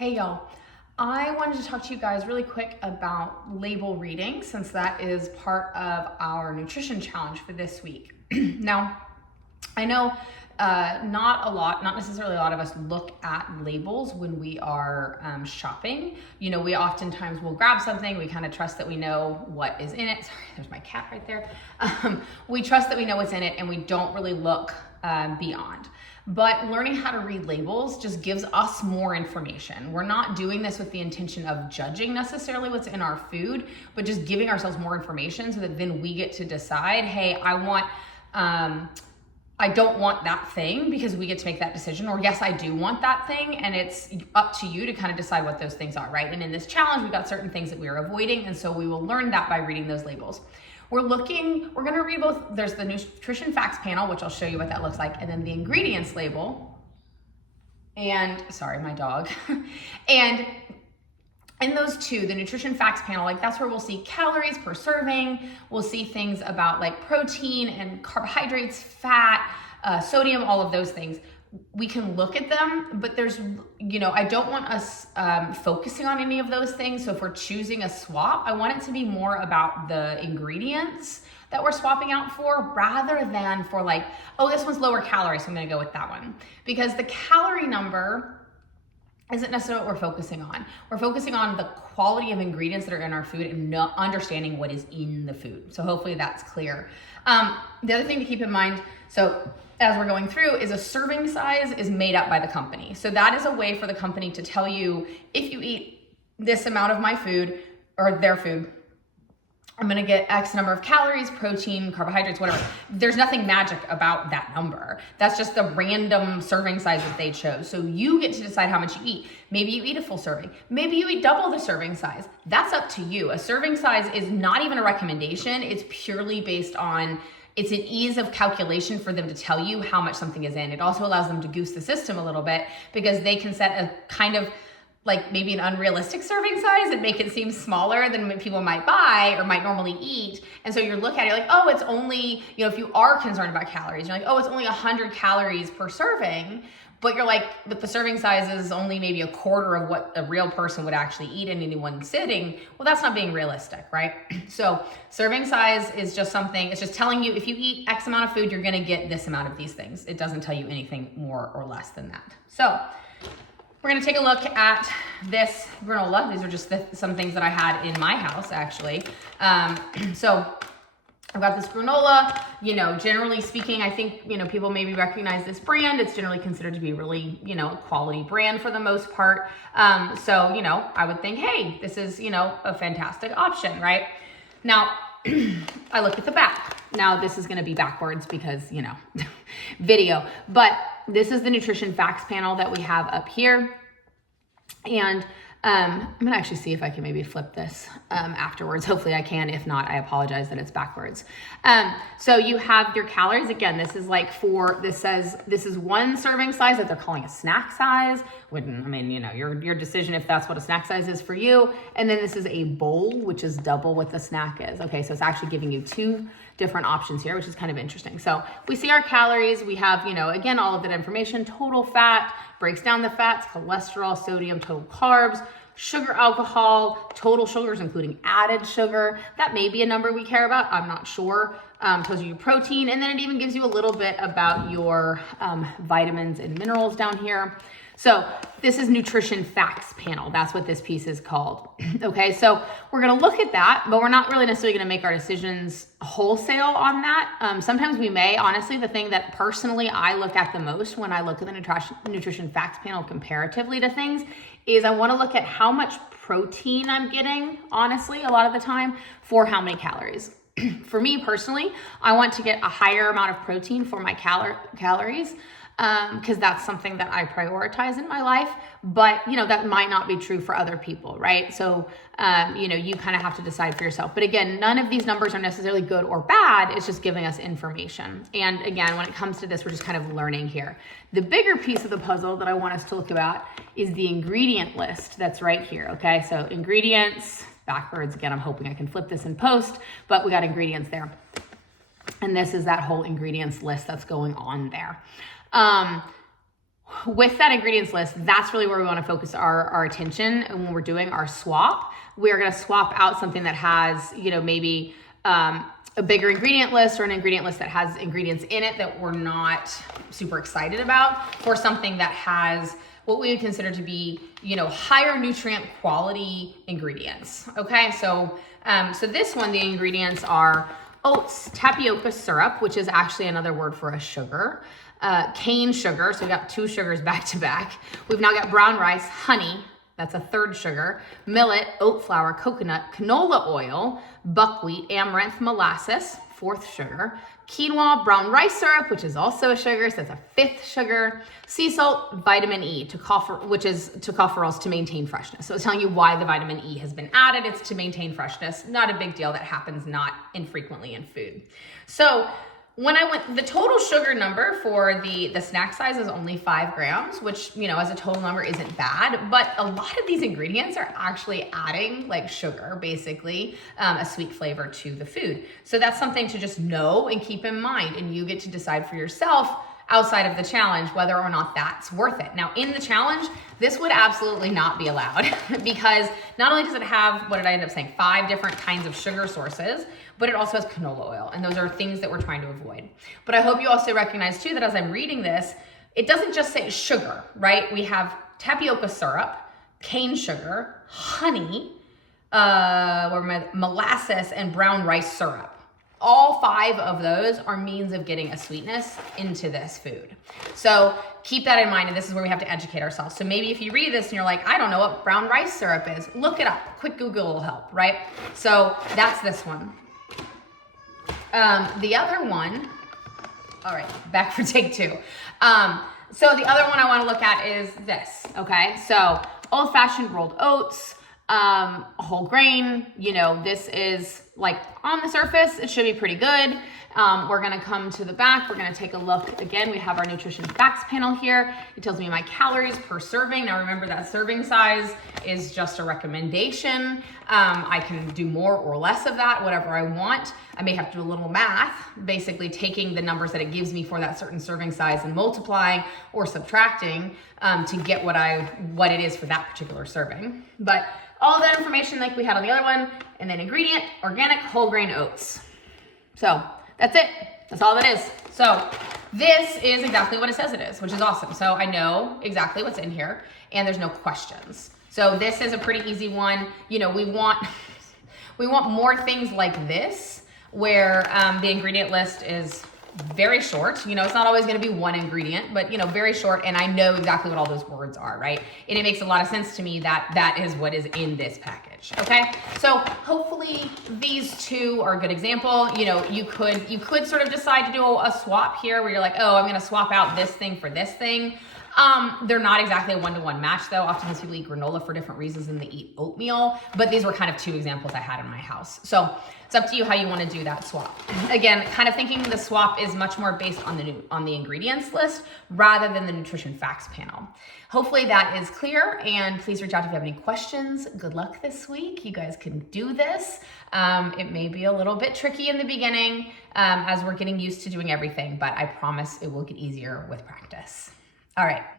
Hey y'all, I wanted to talk to you guys really quick about label reading since that is part of our nutrition challenge for this week. Now, I know not necessarily a lot of us look at labels when we are shopping. You know, we oftentimes will grab something, we kind of trust that we know what is in it. Sorry, there's my cat right there. We trust that we know what's in it and we don't really look beyond. But learning how to read labels just gives us more information. We're not doing this with the intention of judging necessarily what's in our food, but just giving ourselves more information so that then we get to decide, hey, I don't want that thing, because we get to make that decision, or yes, I do want that thing, and it's up to you to kind of decide what those things are, right? And in this challenge, we've got certain things that we are avoiding, and so we will learn that by reading those labels. We're gonna read both, there's the nutrition facts panel, which I'll show you what that looks like, and then the ingredients label, and sorry, my dog, and in those two, the nutrition facts panel, like that's where we'll see calories per serving. We'll see things about like protein and carbohydrates, fat, sodium, all of those things. We can look at them, but I don't want us focusing on any of those things. So if we're choosing a swap, I want it to be more about the ingredients that we're swapping out for, rather than for like, oh, this one's lower calorie, so I'm gonna go with that one. Because the calorie number isn't necessarily what we're focusing on. We're focusing on the quality of ingredients that are in our food and understanding what is in the food. So hopefully that's clear. The other thing to keep in mind, so as we're going through, is a serving size is made up by the company. So that is a way for the company to tell you, if you eat this amount of my food or their food, I'm gonna get X number of calories, protein, carbohydrates, whatever. There's nothing magic about that number. That's just the random serving size that they chose. So you get to decide how much you eat. Maybe you eat a full serving. Maybe you eat double the serving size. That's up to you. A serving size is not even a recommendation. It's purely based on, it's an ease of calculation for them to tell you how much something is in. It also allows them to goose the system a little bit, because they can set a kind of like maybe an unrealistic serving size and make it seem smaller than what people might buy or might normally eat. And so you look at it like, oh, it's only, if you are concerned about calories, you're like, oh, it's only 100 calories per serving. But you're like, but the serving size is only maybe a quarter of what a real person would actually eat in any one sitting. Well, that's not being realistic, right? So serving size is just something, it's just telling you if you eat X amount of food, you're gonna get this amount of these things. It doesn't tell you anything more or less than that. So we're gonna take a look at this granola. These are just some things that I had in my house, actually. So I've got this granola, generally speaking, I think, people maybe recognize this brand. It's generally considered to be really, a quality brand for the most part. So, I would think, hey, this is, a fantastic option, right? Now, I look at the back. Now this is gonna be backwards because, video, but this is the nutrition facts panel that we have up here. And I'm gonna actually see if I can maybe flip this afterwards. Hopefully I can. If not, I apologize that it's backwards. So you have your calories. Again, this is like this says this is one serving size that they're calling a snack size. Your decision if that's what a snack size is for you. And then this is a bowl, which is double what the snack is. Okay, so it's actually giving you two different options here, which is kind of interesting. So we see our calories. We have, again, all of that information, total fat, breaks down the fats, cholesterol, sodium, total carbs, sugar, alcohol, total sugars, including added sugar. That may be a number we care about. I'm not sure. Tells you your protein. And then it even gives you a little bit about your vitamins and minerals down here. So this is nutrition facts panel. That's what this piece is called. Okay, so we're gonna look at that, but we're not really necessarily gonna make our decisions wholesale on that. Sometimes we may. Honestly, the thing that personally I look at the most when I look at the nutrition facts panel comparatively to things is I wanna look at how much protein I'm getting, honestly, a lot of the time, for how many calories. For me personally, I want to get a higher amount of protein for my calories, because that's something that I prioritize in my life, but that might not be true for other people, right? So, you kind of have to decide for yourself. But again, none of these numbers are necessarily good or bad. It's just giving us information. And again, when it comes to this, we're just kind of learning here. The bigger piece of the puzzle that I want us to look about is the ingredient list that's right here, okay? So ingredients, backwards, again, I'm hoping I can flip this in post, but we got ingredients there. And this is that whole ingredients list that's going on there. with that ingredients list, that's really where we want to focus our attention. And when we're doing our swap, we're going to swap out something that has, maybe a bigger ingredient list, or an ingredient list that has ingredients in it that we're not super excited about, for something that has what we would consider to be, higher nutrient quality ingredients. Okay, so this one, the ingredients are oats, tapioca syrup, which is actually another word for a sugar, cane sugar, so we got 2 sugars back to back. We've now got brown rice, honey, that's a 3rd sugar, millet, oat flour, coconut, canola oil, buckwheat, amaranth, molasses, 4th sugar, quinoa, brown rice syrup, which is also a sugar, so that's a 5th sugar, sea salt, vitamin E, which is tocopherols, to maintain freshness. So it's telling you why the vitamin E has been added. It's to maintain freshness. Not a big deal. That happens not infrequently in food. So when I went, the total sugar number for the snack size is only 5 grams, which, as a total number isn't bad, but a lot of these ingredients are actually adding like sugar, basically, a sweet flavor to the food. So that's something to just know and keep in mind, and you get to decide for yourself outside of the challenge whether or not that's worth it. Now, in the challenge, this would absolutely not be allowed because not only does it have, what did I end up saying, 5 different kinds of sugar sources, but it also has canola oil, and those are things that we're trying to avoid. But I hope you also recognize too that as I'm reading this, it doesn't just say sugar, right? We have tapioca syrup, cane sugar, honey, molasses, and brown rice syrup. All 5 of those are means of getting a sweetness into this food. So keep that in mind, and this is where we have to educate ourselves. So maybe if you read this and you're like, I don't know what brown rice syrup is, look it up. Quick Google will help, right? So that's this one. The other one, all right, back for take 2. So the other one I want to look at is this, okay? So old-fashioned rolled oats, whole grain, this is like on the surface, it should be pretty good. We're gonna come to the back, we're gonna take a look. Again, we have our nutrition facts panel here. It tells me my calories per serving. Now remember, that serving size is just a recommendation. I can do more or less of that, whatever I want. I may have to do a little math, basically taking the numbers that it gives me for that certain serving size and multiplying or subtracting to get what it is for that particular serving. But all that information like we had on the other one, and then ingredient, organic whole grain oats. So that's it. That's all that is. So this is exactly what it says it is, which is awesome. So I know exactly what's in here, and there's no questions. So this is a pretty easy one. We want more things like this, where the ingredient list is very short. It's not always going to be one ingredient, but very short, and I know exactly what all those words are, right? And it makes a lot of sense to me that that is what is in this package. Okay, so hopefully these 2 are a good example. You could sort of decide to do a swap here, where you're like, oh, I'm going to swap out this thing for this thing. They're not exactly a 1-to-1 match, though. Oftentimes people eat granola for different reasons than they eat oatmeal, but these were kind of 2 examples I had in my house. So it's up to you how you want to do that swap. Again, kind of thinking the swap is much more based on the ingredients list rather than the nutrition facts panel. Hopefully that is clear, and please reach out if you have any questions. Good luck this week. You guys can do this. It may be a little bit tricky in the beginning as we're getting used to doing everything, but I promise it will get easier with practice. All right.